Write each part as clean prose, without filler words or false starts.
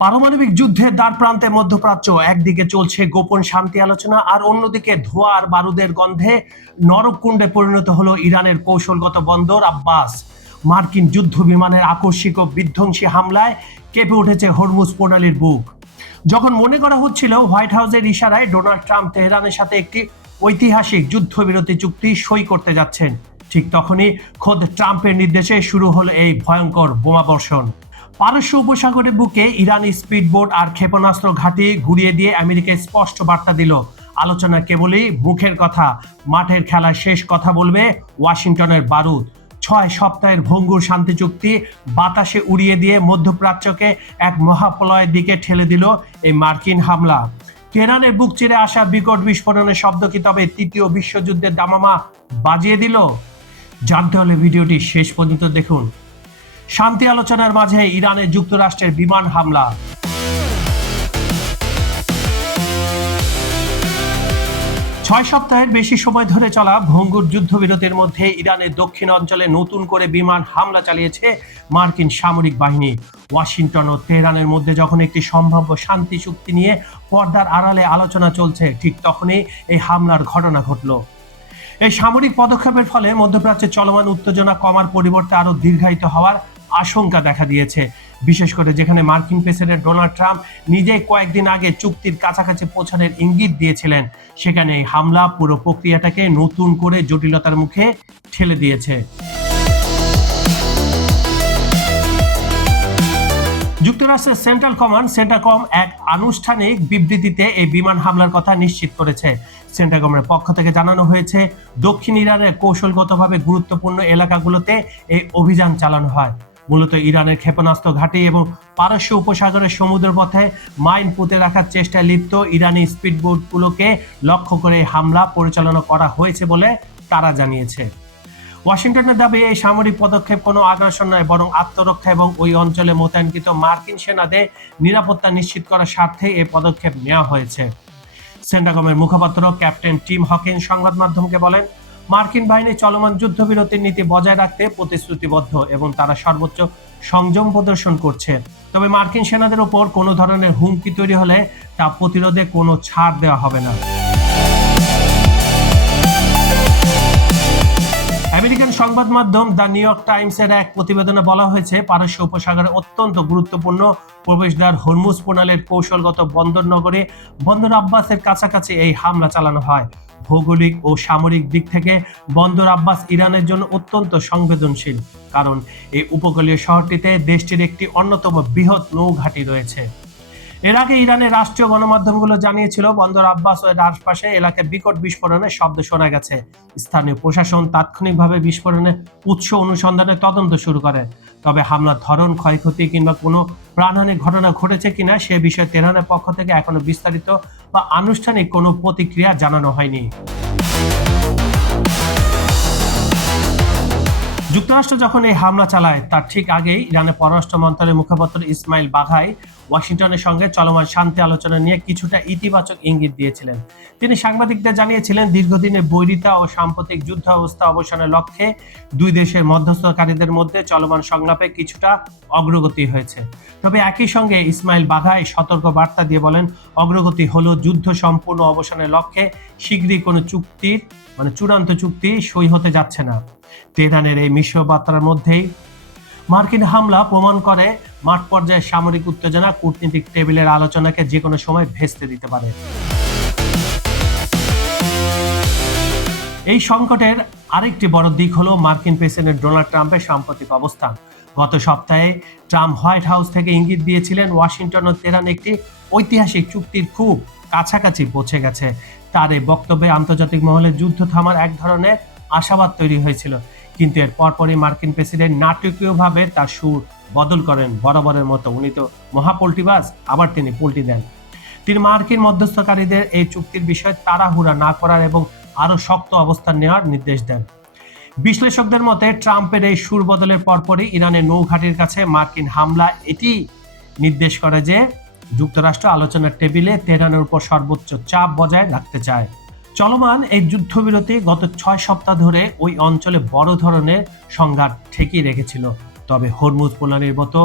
পারমাণবিক যুদ্ধের দ্বারপ্রান্তে মধ্যপ্রাচ্য, একদিকে চলছে গোপন শান্তি আলোচনা আর অন্যদিকে ধোঁয়া আর বারুদের গন্ধে নরককুণ্ডে পরিণত হলো ইরানের কৌশলগত বন্দর আব্বাস। মার্কিন যুদ্ধ বিমানের আকস্মিক ও বিধ্বংসী হামলায় কেঁপে উঠেছে হরমুজ প্রণালীর বুক। যখন মনে করা হচ্ছিল হোয়াইট হাউসের ইশারায় ডোনাল্ড ট্রাম্প তেহরানের সাথে একটি ঐতিহাসিক যুদ্ধবিরতি চুক্তি সই করতে যাচ্ছেন, ঠিক তখনই খোদ ট্রাম্পের নির্দেশে শুরু হলো এই ভয়ঙ্কর বোমাবর্ষণ। পারস্য উপসাগরের বুকে ইরানি স্পিডবোট আর ক্ষেপণাস্ত্র ঘাঁটি ঘুরিয়ে দিয়ে আমেরিকায় স্পষ্ট বার্তা দিল, আলোচনা কেবলই মুখের কথা, মাঠের খেলায় শেষ কথা বলবে ওয়াশিংটনের বারুদ। 6 সপ্তাহের ভঙ্গুর শান্তি চুক্তি বাতাসে উড়িয়ে দিয়ে মধ্যপ্রাচ্যকে এক মহাপ্রলয়ের দিকে ঠেলে দিল এই মার্কিন হামলা। তেহরানের বুক চিরে আসা বিকট বিস্ফোরণের শব্দ কি তবে তৃতীয় বিশ্বযুদ্ধের দামামা বাজিয়ে দিল? জানতে হলে ভিডিওটি শেষ পর্যন্ত দেখুন। শান্তি আলোচনার মাঝে ইরানে যুক্তরাষ্ট্রের বিমান হামলা। 6 সপ্তাহের বেশি সময় ধরে চলা ভঙ্গুর যুদ্ধবিরতির মধ্যে ইরানের দক্ষিণ অঞ্চলে নতুন করে বিমান হামলা চালিয়েছে মার্কিন সামরিক বাহিনী। ওয়াশিংটন ও তেহরানের মধ্যে যখন একটি সম্ভাব্য শান্তি চুক্তি নিয়ে পর্দার আড়ালে আলোচনা চলছে, ঠিক তখনই এই হামলার ঘটনা ঘটল। এই সামরিক পদক্ষেপের ফলে মধ্যপ্রাচ্যে চলমান উত্তেজনা কমার পরিবর্তে আরো দীর্ঘায়িত হওয়ার আশঙ্কা দেখা দিয়েছে, বিশেষ করে যেখানে মার্কিন প্রেসিডেন্ট ডোনাল্ড ট্রাম্প নিজেই কয়েকদিন আগে চুক্তির কাছাকাছি পৌঁছানোর ইঙ্গিত দিয়েছিলেন। সেখানে এই হামলা পুরো প্রক্রিয়াটাকে নতুন করে জটিলতার মুখে ঠেলে দিয়েছে। যুক্তরাষ্ট্রের সেন্ট্রাল কমান্ড সেন্টাকম এক আনুষ্ঠানিক বিবৃতিতে এই বিমান হামলার কথা নিশ্চিত করেছে। সেন্টাকমের পক্ষ থেকে জানানো হয়েছে, দক্ষিণ ইরানের কৌশলগতভাবে গুরুত্বপূর্ণ এলাকাগুলোতে এই অভিযান চালানো হয়। মূলত ইরানের ক্ষেপণাস্ত্র ঘাঁটি এবং পারস্য উপসাগরের সমুদ্রপথে মাইন পুঁতে রাখার চেষ্টায় লিপ্ত ইরানি স্পিডবোটগুলোকে লক্ষ্য করে হামলা পরিচালনা করা হয়েছে বলে তারা জানিয়েছে। ওয়াশিংটনের দাবি, এই সামরিক পদক্ষেপ কোনো আগ্রাসন নয়, বরং আত্মরক্ষা এবং ওই অঞ্চলে মোতায়েনকৃত মার্কিন সেনাদের নিরাপত্তা নিশ্চিত করার স্বার্থে এই পদক্ষেপ নেওয়া হয়েছে। সেন্টাকমের মুখপাত্র ক্যাপ্টেন টিম হকিন্স সংবাদ মাধ্যমকে বলেন, মার্কিন বাহিনী চলমান যুদ্ধবিরতির নীতি বজায় রাখতে প্রতিশ্রুতিবদ্ধ এবং তারা সর্বোচ্চ সংযম প্রদর্শন করছে। তবে মার্কিন সেনাদের উপর কোনো ধরনের হুমকি তৈরি হলে তা প্রতিরোধে কোনো ছাড় দেওয়া হবে না। আমেরিকান সংবাদ মাধ্যম দ্য নিউ ইয়র্ক টাইমসের এক প্রতিবেদনে বলা হয়েছে, পারস্য উপসাগরে অত্যন্ত গুরুত্বপূর্ণ প্রবেশদ্বার হরমুজ প্রণালীর কৌশলগত বন্দর নগরী বন্দর আব্বাসের কাছাকাছি এই হামলা চালানো হয়। ভৌগোলিক ও সামরিক দিক থেকে বন্দর আব্বাস ইরানের জন্য অত্যন্ত সংবেদনশীল, কারণ এই উপকূলীয় শহরটিতে দেশটির একটি অন্যতম বৃহৎ নৌঘাঁটি রয়েছে। এর আগে ইরানের রাষ্ট্রীয় গণমাধ্যমগুলো জানিয়েছিল, বন্দর আব্বাস ও এর আশপাশে এলাকায় বিকট বিস্ফোরণের শব্দ শোনা গেছে। স্থানীয় প্রশাসন তাৎক্ষণিকভাবে বিস্ফোরণের উৎস অনুসন্ধানে তদন্ত শুরু করে। তবে হামলার ধরন, ক্ষয়ক্ষতি কিংবা কোনো প্রাণহানির ঘটনা ঘটেছে কিনা সে বিষয়ে তেহরানের পক্ষ থেকে এখনো বিস্তারিত বা আনুষ্ঠানিক কোনো প্রতিক্রিয়া জানানো হয়নি। যুক্তরাষ্ট্র যখন এই হামলা চালায়, তার ঠিক আগেই ইরানের পররাষ্ট্র মন্ত্রণালয়ের মুখপাত্র ইসমাইল বাঘাই ওয়াশিংটনের সঙ্গে চলমান শান্তি আলোচনা নিয়ে কিছুটা ইতিবাচক ইঙ্গিত দিয়েছিলেন। তিনি সাংবাদিকদের জানিয়েছিলেন, দীর্ঘদিনের বৈরিতা ও সাম্প্রতিক যুদ্ধ অবস্থা অবসানের লক্ষ্যে দুই দেশের মধ্যস্থকারীদের মধ্যে চলমান সংলাপে কিছুটা অগ্রগতি হয়েছে। তবে একই সঙ্গে ইসমাইল বাঘাই সতর্ক বার্তা দিয়ে বলেন, অগ্রগতি হলো যুদ্ধ সম্পূর্ণ অবসানের লক্ষ্যে শীঘ্রই কোনো চূড়ান্ত চুক্তি সই হতে যাচ্ছে না। তেহরানের এই মিশ্র বার্তার মধ্যেই মার্কিন হামলা প্রমাণ করে মাঠ পর্যায়ে সামরিক উত্তেজনা কূটনীতিক টেবিলের আলোচনাকে যে কোনো সময় ভেস্তে দিতে পারে। এই সংকটের আরেকটি বড় দিক হলো মার্কিন প্রেসিডেন্ট ডোনাল্ড ট্রাম্পের সাম্প্রতিক অবস্থান। গত সপ্তাহে ট্রাম্প হোয়াইট হাউস থেকে ইঙ্গিত দিয়েছিলেন, ওয়াশিংটন ও তেহরান একটি ঐতিহাসিক চুক্তির খুব কাছাকাছি পৌঁছে গেছে। তার এই বক্তব্যে আন্তর্জাতিক মহলে যুদ্ধ থামার এক ধরনের আশাবাদ তৈরি হয়েছিল, কিন্তু এর পরপরই মার্কিন প্রেসিডেন্ট নাটকীয়ভাবে তার সুর বদল করেন। বরাবরের মতো উনি তো মহাপল্টিবাজ, আবার তিনি পল্টি দেন। তিনি মার্কিন মধ্যস্থকারীদের এই চুক্তির বিষয়ে তাড়াহুড়া না করার এবং আরো শক্ত অবস্থান নেওয়ার নির্দেশ দেন। বিশ্লেষকদের মতে, ট্রাম্পের এই সুর বদলের পরপরই ইরানের নৌঘাঁটির কাছে মার্কিন হামলা এটি নির্দেশ করে যে যুক্তরাষ্ট্র আলোচনার টেবিলে তেহরানের উপর সর্বোচ্চ চাপ বজায় রাখতে চায়। চলমান এই যুদ্ধবিরতি গত 6 সপ্তাহ ধরে ওই অঞ্চলে বড় ধরনের সংঘাত ঠেকিয়ে রেখেছিল। তবে হরমুজ প্রণালীর মতো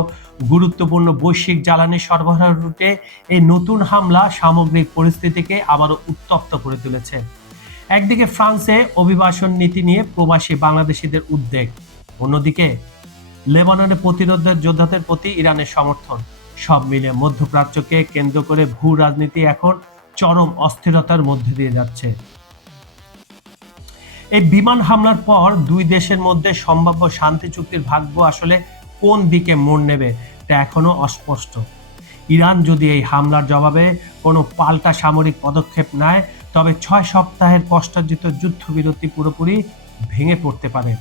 গুরুত্বপূর্ণ বৈশ্বিক জ্বালানি সরবরাহ রুটে এই নতুন হামলা সামগ্রিক পরিস্থিতিকে আবারও উত্তপ্ত করে তুলেছে। একদিকে ফ্রান্সে অভিবাসন নীতি নিয়ে প্রবাসী বাংলাদেশিদের উদ্বেগ, অন্যদিকে লেবাননের প্রতিরোধের যোদ্ধাদের প্রতি ইরানের সমর্থন, সব মিলে মধ্যপ্রাচ্যকে কেন্দ্র করে ভূ রাজনীতি এখন চরম অস্থিরতার মধ্যে দিয়ে যাচ্ছে। এই বিমান হামলার পর দুই দেশের মধ্যে সম্ভাব্য শান্তি চুক্তির ভাগ্য আসলে কোন দিকে মোড় নেবে তা এখনো অস্পষ্ট। ইরান যদি এই হামলার জবাবে কোনো পাল্টা সামরিক পদক্ষেপ নেয়, তবে 6 সপ্তাহের কষ্টার্জিত যুদ্ধবিরতি পুরোপুরি ভেঙে পড়তে পারে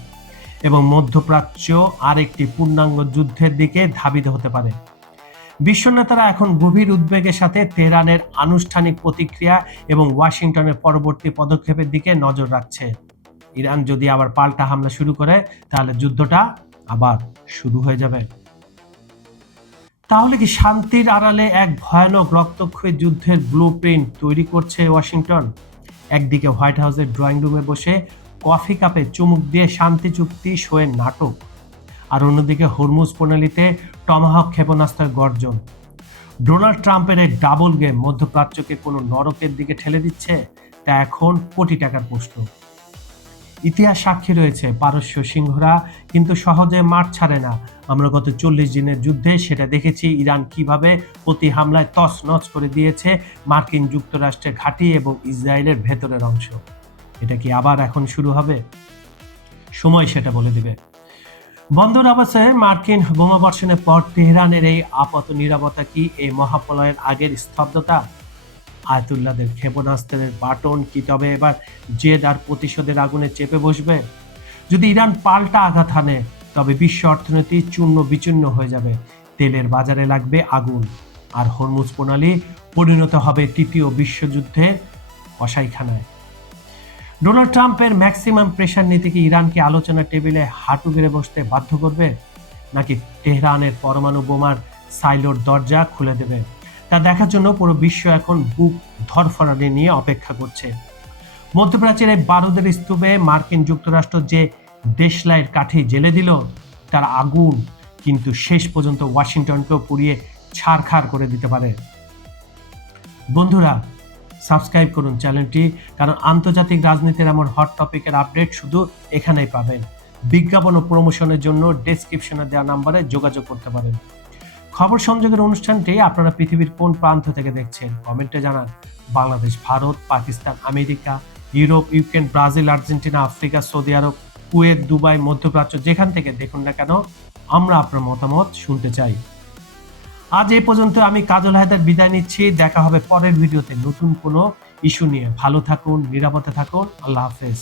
এবং মধ্যপ্রাচ্য আরেকটি পূর্ণাঙ্গ যুদ্ধের দিকে ধাবিত হতে পারে। বিশ্ব নেতারা এখন গভীর উদ্বেগের সাথে তেহরানের আনুষ্ঠানিক প্রতিক্রিয়া এবং ওয়াশিংটনের পরবর্তী পদক্ষেপের দিকে নজর রাখছে। ইরান যদি আবার পাল্টা হামলা শুরু করে, তাহলে যুদ্ধটা আবার শুরু হয়ে যাবে। তাহলে কি শান্তির আড়ালে এক ভয়ানক রক্তক্ষয়ী যুদ্ধের ব্লুপ্রিন্ট তৈরি করছে ওয়াশিংটন? একদিকে হোয়াইট হাউসের ড্রয়িং রুমে বসে কফি কাপে চুমুক দিয়ে শান্তি চুক্তি শোয়ের নাটক, আর অন্যদিকে হরমুজ প্রণালীতে টমাহক ক্ষেপণাস্ত্রের গর্জন। ডোনাল্ড ট্রাম্পের এই ডাবল গেম মধ্যপ্রাচ্যকে কোনো নরকের দিকে ঠেলে দিচ্ছে, তা এখন কোটি টাকার প্রশ্ন। ইতিহাস সাক্ষী রয়েছে, পারস্য সিংহরা কিন্তু সহজে মাঠ ছাড়ে না। আমরা গত 40 দিনের যুদ্ধে সেটা দেখেছি। ইরান কিভাবে প্রতি হামলায় তছনছ করে দিয়েছে মার্কিন যুক্তরাষ্ট্রের ঘাঁটি এবং ইসরায়েলের ভেতরের অংশ। এটা কি আবার এখন শুরু হবে? সময় সেটা বলে দিবে। বন্দর আবাসে মার্কিন বোমাবর্ষণের পর তেহরানের এই আপাত নীরবতা কি এই মহাপ্রলয়ের আগের স্তব্ধতা? আয়াতুল্লাহদের ক্ষেপণাস্ত্রের বাটন কি তবে এবার জেদ আর প্রতিশোধের আগুনে চেপে বসবে? যদি ইরান পাল্টা আঘাত হানে, তবে বিশ্ব অর্থনীতি চূর্ণ বিচূর্ণ হয়ে যাবে, তেলের বাজারে লাগবে আগুন, আর হরমুজ প্রণালী পরিণত হবে তৃতীয় বিশ্বযুদ্ধের কসাইখানায়। ডোনাল্ড ট্রাম্পের ম্যাক্সিমাম প্রেশার নীতি কি ইরানকে আলোচনা টেবিলে হাঁটু গেড়ে বসতে বাধ্য করবে, নাকি তেহরানের পরমাণু বোমার সাইলোর দরজা খুলে দেবে? তা দেখার জন্য পুরো বিশ্ব এখন বুক ধরফরানি নিয়ে অপেক্ষা করছে। মধ্যপ্রাচ্যের এই বারুদের স্তূপে মার্কিন যুক্তরাষ্ট্র যে দেশলাইয়ের কাঠি জেলে দিল, তার আগুন কিন্তু শেষ পর্যন্ত ওয়াশিংটনকেও পুড়িয়ে ছারখার করে দিতে পারে। বন্ধুরা, সাবস্ক্রাইব করুন চ্যানেলটি, কারণ আন্তর্জাতিক রাজনীতির এমন হট টপিকের আপডেট শুধু এখানেই পাবেন। বিজ্ঞাপন ও প্রমোশনের জন্য ডেসক্রিপশনে দেওয়া নাম্বারে যোগাযোগ করতে পারেন। খবর সংযোগের অনুষ্ঠানটি আপনারা পৃথিবীর কোন প্রান্ত থেকে দেখছেন কমেন্টে জানান। Bangladesh, Bharat, Pakistan, America, Europe, Ukraine, Brazil, Argentina, Africa, Saudi Arab, Kuwait, Dubai, মধ্যপ্রাচ্য, যেখান থেকে দেখুন না কেন, আমরা আপনার মতামত শুনতে চাই। আজ এই পর্যন্ত। আমি কাজল হায়দার বিদায় নিচ্ছি। দেখা হবে পরের ভিডিওতে নতুন কোনো ইস্যু নিয়ে। ভালো থাকুন, নিরাপদে থাকুন। আল্লাহ হাফেজ।